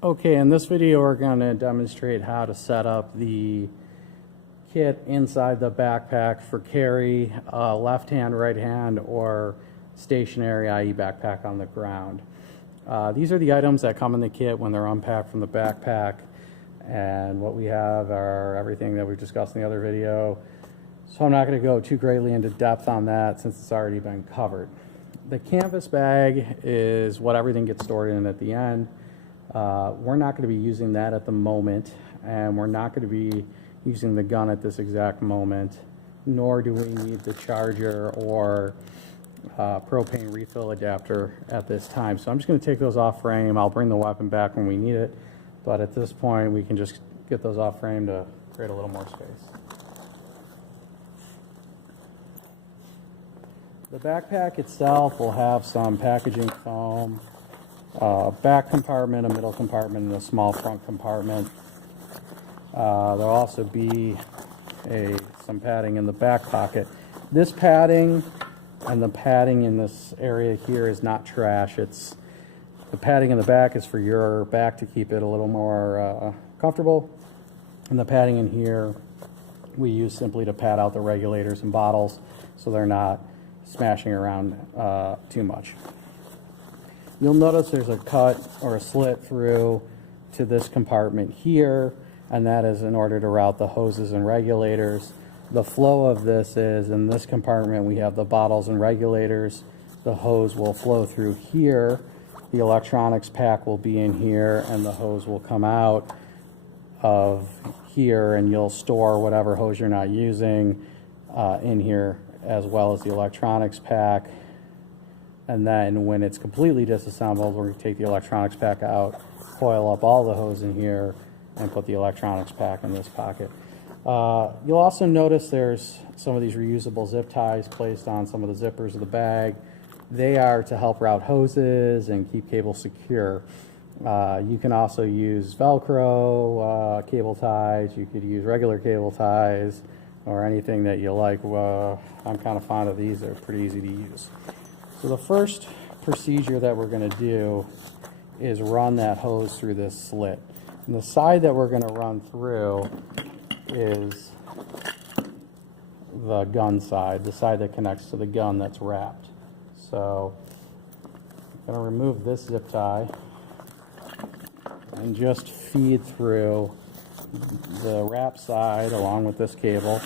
Okay, in this video we're going to demonstrate how to set up the kit inside the backpack for carry, left hand, right hand, or stationary, i.e. backpack on the ground. These are the items that come in the kit when they're unpacked from the backpack, and what we have are everything that we've discussed in the other video, so I'm not going to go too greatly into depth on that since it's already been covered. The canvas bag is what everything gets stored in at the end. We're not going to be using that at the moment, and we're not going to be using the gun at this exact moment, nor do we need the charger or propane refill adapter at this time. So I'm just going to take those off frame. I'll bring the weapon back when we need it, but at this point we can just get those off frame to create a little more space. The backpack itself will have some packaging foam, a back compartment, a middle compartment, and a small front compartment. There'll also be some padding in the back pocket. This padding and the padding in this area here is not trash. The padding in the back is for your back to keep it a little more comfortable, and the padding in here we use simply to pad out the regulators and bottles so they're not smashing around too much. You'll notice there's a cut or a slit through to this compartment here, and that is in order to route the hoses and regulators. The flow of this is in this compartment we have the bottles and regulators. The hose will flow through here. The electronics pack will be in here, and the hose will come out of here, and you'll store whatever hose you're not using in here, as well as the electronics pack. And then when it's completely disassembled, we're going to take the electronics pack out, coil up all the hose in here, and put the electronics pack in this pocket. You'll also notice there's some of these reusable zip ties placed on some of the zippers of the bag. They are to help route hoses and keep cables secure. You can also use Velcro cable ties. You could use regular cable ties or anything that you like. I'm kind of fond of these. They're pretty easy to use. So the first procedure that we're going to do is run that hose through this slit. And the side that we're going to run through is the gun side, the side that connects to the gun that's wrapped. So I'm going to remove this zip tie and just feed through the wrap side along with this cable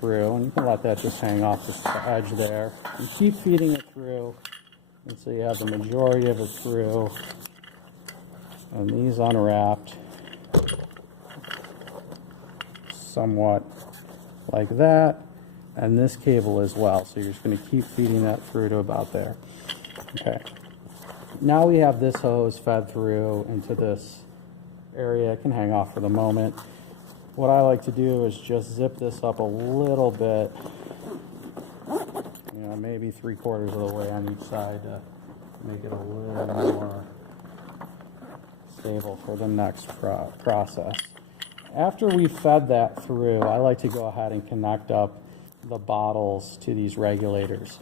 through, and you can let that just hang off the edge there, and keep feeding it through until you have the majority of it through, and these unwrapped somewhat like that, and this cable as well. So you're just going to keep feeding that through to about there. Okay, now we have this hose fed through into this area. It can hang off for the moment. What I like to do is just zip this up a little bit, maybe 3/4 of the way on each side to make it a little more stable for the next process. After we've fed that through, I like to go ahead and connect up the bottles to these regulators.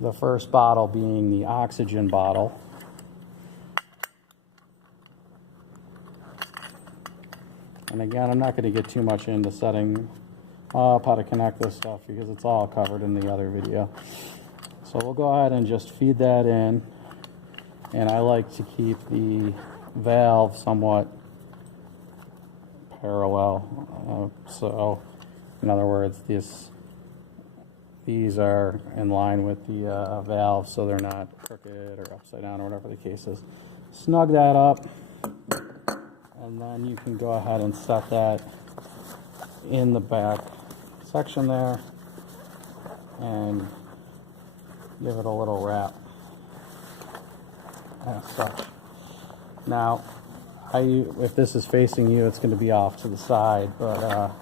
The first bottle being the oxygen bottle. And again, I'm not going to get too much into setting up how to connect this stuff because it's all covered in the other video. So we'll go ahead and just feed that in. And I like to keep the valve somewhat parallel. So in other words, these are in line with the valve, so they're not crooked or upside down or whatever the case is. Snug that up. And then you can go ahead and set that in the back section there and give it a little wrap as such. Now, if this is facing you, it's going to be off to the side, but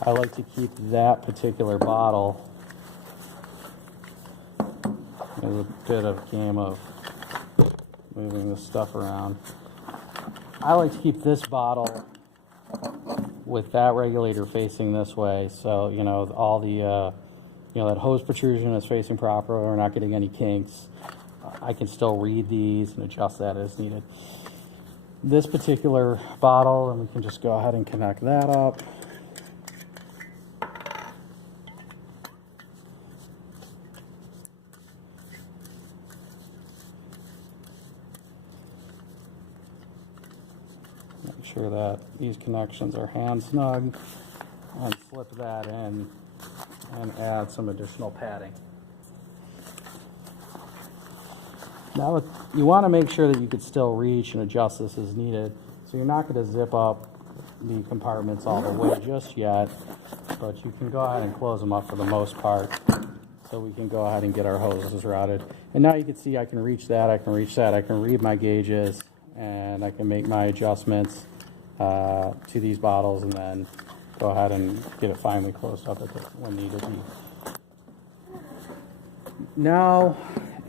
I like to keep that particular bottle. There's a bit of game of moving this stuff around. I like to keep this bottle with that regulator facing this way, so all the that hose protrusion is facing proper. We're not getting any kinks. I can still read these and adjust that as needed. this particular bottle, and we can just go ahead and connect that up. Make sure that these connections are hand snug, and slip that in and add some additional padding. Now you want to make sure that you could still reach and adjust this as needed. So you're not going to zip up the compartments all the way just yet, but you can go ahead and close them up for the most part. So we can go ahead and get our hoses routed. And now you can see I can reach that, I can reach that, I can read my gauges, and I can make my adjustments to these bottles, and then go ahead and get it finally closed up when needed be. Now,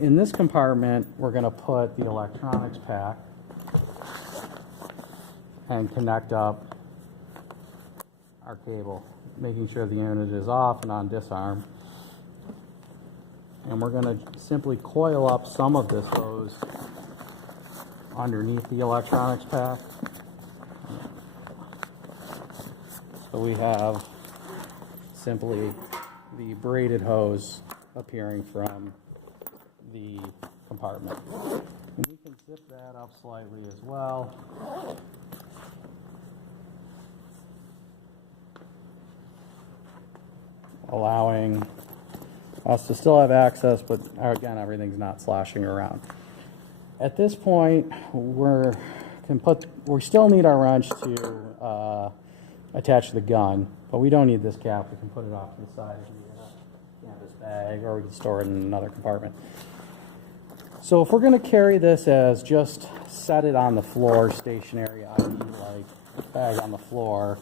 in this compartment, we're going to put the electronics pack and connect up our cable, making sure the unit is off and on disarm. And we're going to simply coil up some of this hose underneath the electronics pack. So we have simply the braided hose appearing from the compartment. And we can zip that up slightly as well. Allowing us to still have access, but again, everything's not sloshing around. At this point, we still need our wrench to attach the gun, but we don't need this cap. We can put it off to the side of the canvas bag, or we can store it in another compartment. So if we're going to carry this as just set it on the floor, stationary, i.e. like bag on the floor,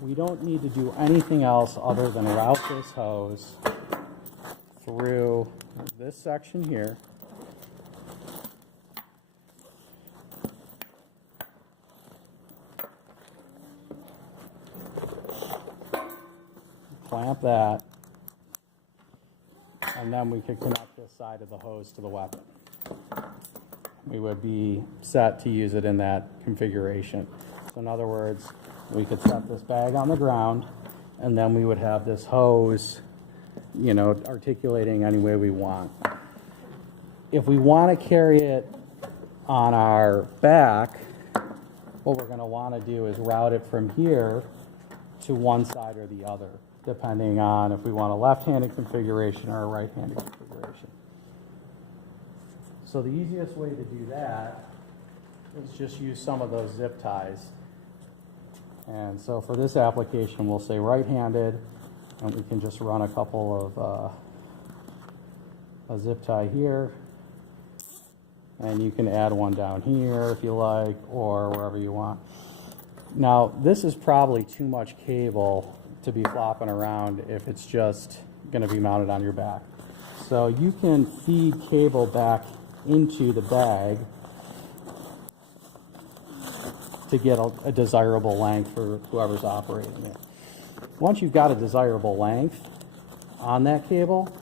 we don't need to do anything else other than route this hose through this section here. Clamp that, and then we could connect this side of the hose to the weapon. We would be set to use it in that configuration. So in other words, we could set this bag on the ground, and then we would have this hose, you know, articulating any way we want. If we want to carry it on our back, what we're going to want to do is route it from here to one side or the other, depending on if we want a left-handed configuration or a right-handed configuration. So the easiest way to do that is just use some of those zip ties. And so for this application, we'll say right-handed, and we can just run a couple of a zip tie here, and you can add one down here if you like, or wherever you want. Now, this is probably too much cable to be flopping around if it's just going to be mounted on your back. So you can feed cable back into the bag to get a desirable length for whoever's operating it. Once you've got a desirable length on that cable,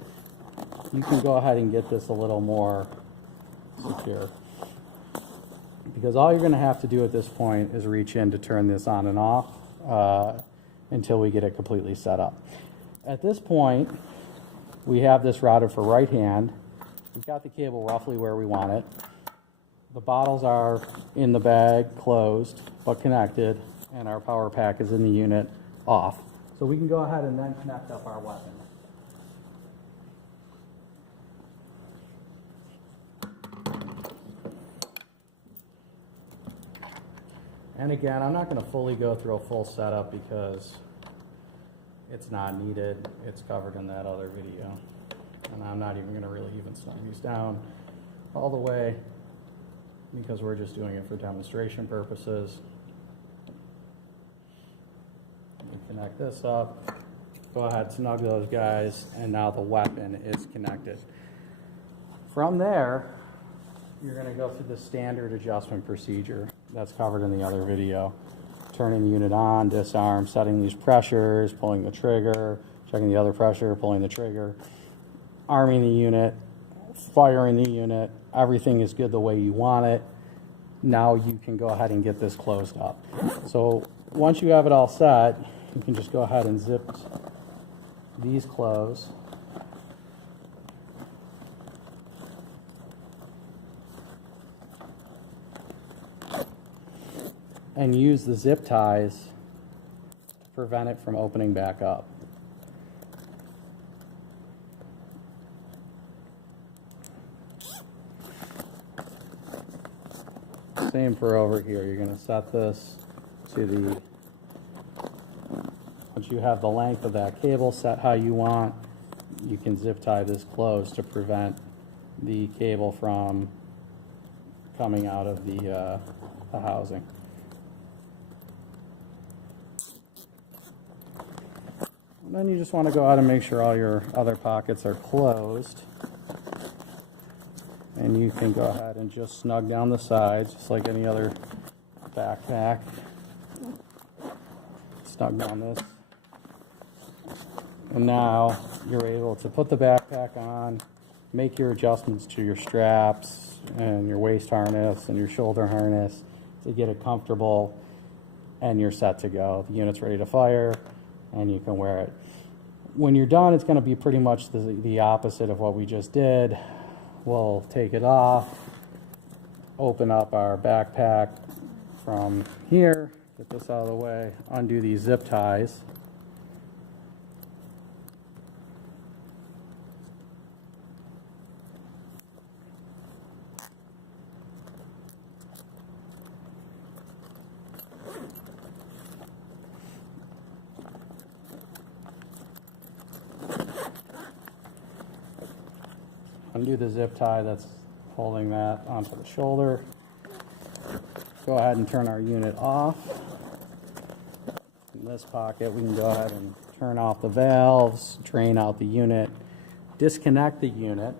you can go ahead and get this a little more secure. Because all you're going to have to do at this point is reach in to turn this on and off until we get it completely set up. At this point, we have this routed for right hand. We've got the cable roughly where we want it. The bottles are in the bag, closed, but connected, and our power pack is in the unit, off. So we can go ahead and then connect up our weapon. And again, I'm not going to fully go through a full setup because it's not needed. It's covered in that other video. And I'm not even going to really even snug these down all the way because we're just doing it for demonstration purposes. We connect this up. Go ahead, snug those guys, and now the weapon is connected. From there, you're going to go through the standard adjustment procedure that's covered in the other video. Turning the unit on, disarm, setting these pressures, pulling the trigger, checking the other pressure, pulling the trigger, arming the unit, firing the unit. Everything is good the way you want it. now you can go ahead and get this closed up. So once you have it all set, you can just go ahead and zip these closed. And use the zip ties to prevent it from opening back up. Same for over here. You're going to set this to the, once you have the length of that cable set how you want, you can zip tie this closed to prevent the cable from coming out of the housing. And then you just want to go out and make sure all your other pockets are closed. And you can go ahead and just snug down the sides, just like any other backpack. Snug down this. And now you're able to put the backpack on, make your adjustments to your straps and your waist harness and your shoulder harness to get it comfortable, and you're set to go. The unit's ready to fire, and you can wear it. When you're done, it's going to be pretty much the opposite of what we just did. We'll take it off, open up our backpack from here, get this out of the way, undo these zip ties. Undo the zip tie that's holding that onto the shoulder. Go ahead and turn our unit off. In this pocket, we can go ahead and turn off the valves, drain out the unit, disconnect the unit.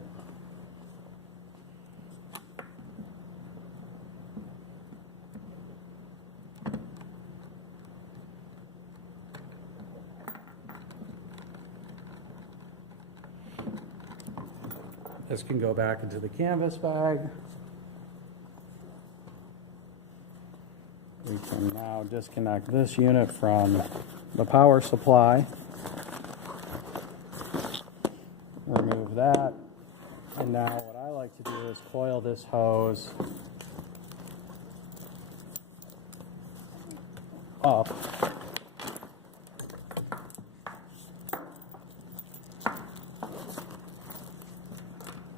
This can go back into the canvas bag. We can now disconnect this unit from the power supply. Remove that. And now what I like to do is coil this hose up.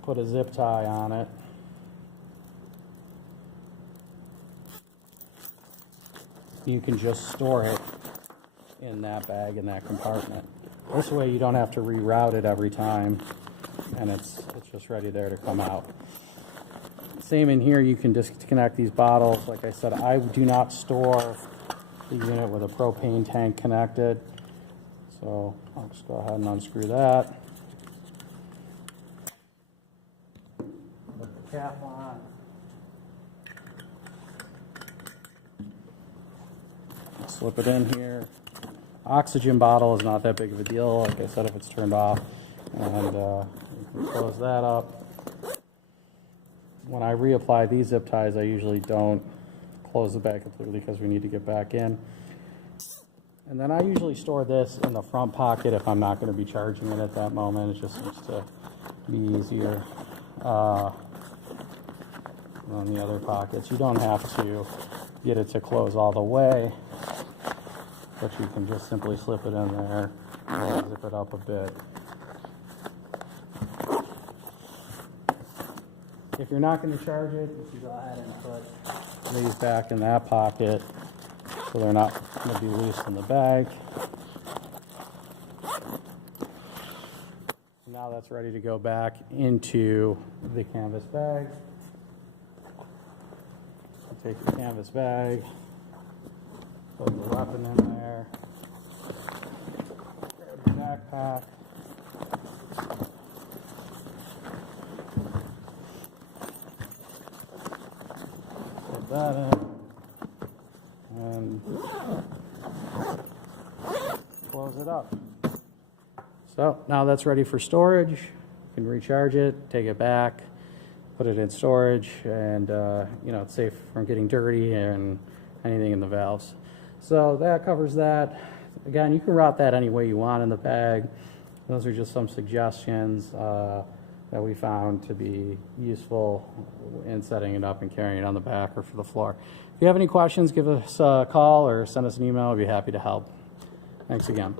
Put a zip tie on it. You can just store it in that bag, in that compartment. This way you don't have to reroute it every time, and it's just ready there to come out. Same in here, you can disconnect these bottles. Like I said, I do not store the unit with a propane tank connected. So I'll just go ahead and unscrew that. Cap on. Slip it in here. Oxygen bottle is not that big of a deal, like I said, if it's turned off. And you can close that up. When I reapply these zip ties, I usually don't close the bag completely because we need to get back in. And then I usually store this in the front pocket if I'm not going to be charging it at that moment. It just seems to be easier. On the other pockets, you don't have to get it to close all the way, but you can just simply slip it in there and zip it up a bit. If you're not going to charge it, you can go ahead and put these back in that pocket so they're not going to be loose in the bag. Now that's ready to go back into the canvas bag. Take your canvas bag, put the weapon in there, grab your backpack, put that in, and close it up. So now that's ready for storage. You can recharge it, take it back, put it in storage, and it's safe from getting dirty and anything in the valves. So that covers that. Again, you can route that any way you want in the bag. Those are just some suggestions that we found to be useful in setting it up and carrying it on the back or for the floor. If you have any questions, give us a call or send us an email. We'll be happy to help. Thanks again.